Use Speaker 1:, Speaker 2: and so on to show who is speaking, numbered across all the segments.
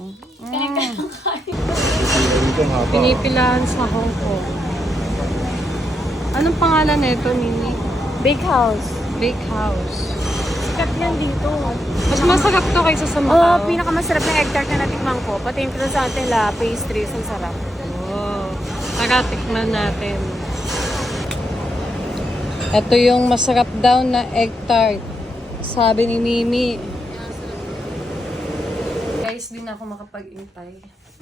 Speaker 1: Pinipilahan sa Hong Kong. Anong pangalan nito, Mimi?
Speaker 2: Big house.
Speaker 1: Bake House.
Speaker 2: Sikat yan dito.
Speaker 1: Mas masarap to kaysa sa
Speaker 2: Oo,
Speaker 1: Macau.
Speaker 2: pinakamasarap na egg tart na natikman ko. Pati yung croissant nila, pastries, ang sarap.
Speaker 1: Oh, tara, tikman natin. Ito yung masarap daw na egg tart. Sabi ni Mimi. Guys, di na ako makapag-intay.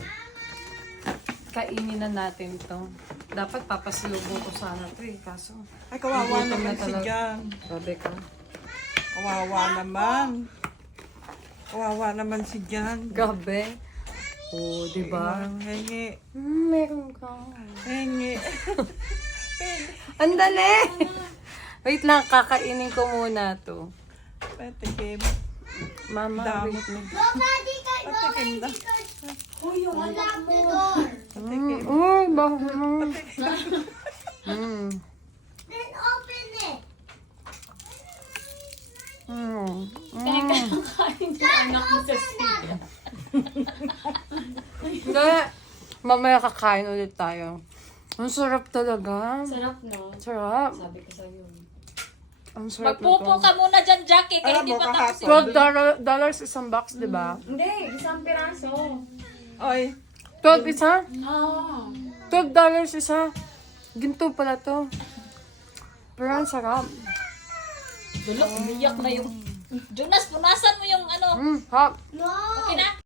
Speaker 1: Kainin na natin to. Dapat papasalubong ko sana to eh. Kaso,
Speaker 3: Ay, kawawa
Speaker 1: nagutom
Speaker 3: naman
Speaker 1: na
Speaker 3: si
Speaker 1: talaga.
Speaker 3: Jan.
Speaker 1: Sabi ka.
Speaker 3: Kawawa naman. Kawawa naman si Jan.
Speaker 1: Gabi. Oh, di ba?
Speaker 3: Hengi.
Speaker 1: Meron ka.
Speaker 3: Hengi.
Speaker 1: Ang dali! Wait lang, kakainin ko muna to.
Speaker 3: Patikim.
Speaker 1: Mama,
Speaker 3: Dami.
Speaker 1: wait lang.
Speaker 3: Patikim na.
Speaker 1: Oh, bakit mo?
Speaker 4: Then open it.
Speaker 1: Hindi. Mamaya kakain ulit tayo. Ang sarap talaga.
Speaker 5: Sarap, no?
Speaker 1: Sarap.
Speaker 5: Sabi ko sa'yo.
Speaker 1: Ang sarap
Speaker 5: Magpupo ka muna dyan, Jackie, kaya
Speaker 3: Alam
Speaker 5: hindi
Speaker 3: mo,
Speaker 5: pa tapos
Speaker 3: kahapon.
Speaker 1: $12 isang box, di ba?
Speaker 2: Hindi, isang piraso.
Speaker 3: Ay,
Speaker 1: 12 isa?
Speaker 5: Ah.
Speaker 1: $12 isa. Ginto pala to. Pero ang sarap.
Speaker 5: Dulo, umiyak na yung... Jonas, punasan mo yung ano.
Speaker 1: Hot.
Speaker 4: No.
Speaker 5: Okay na?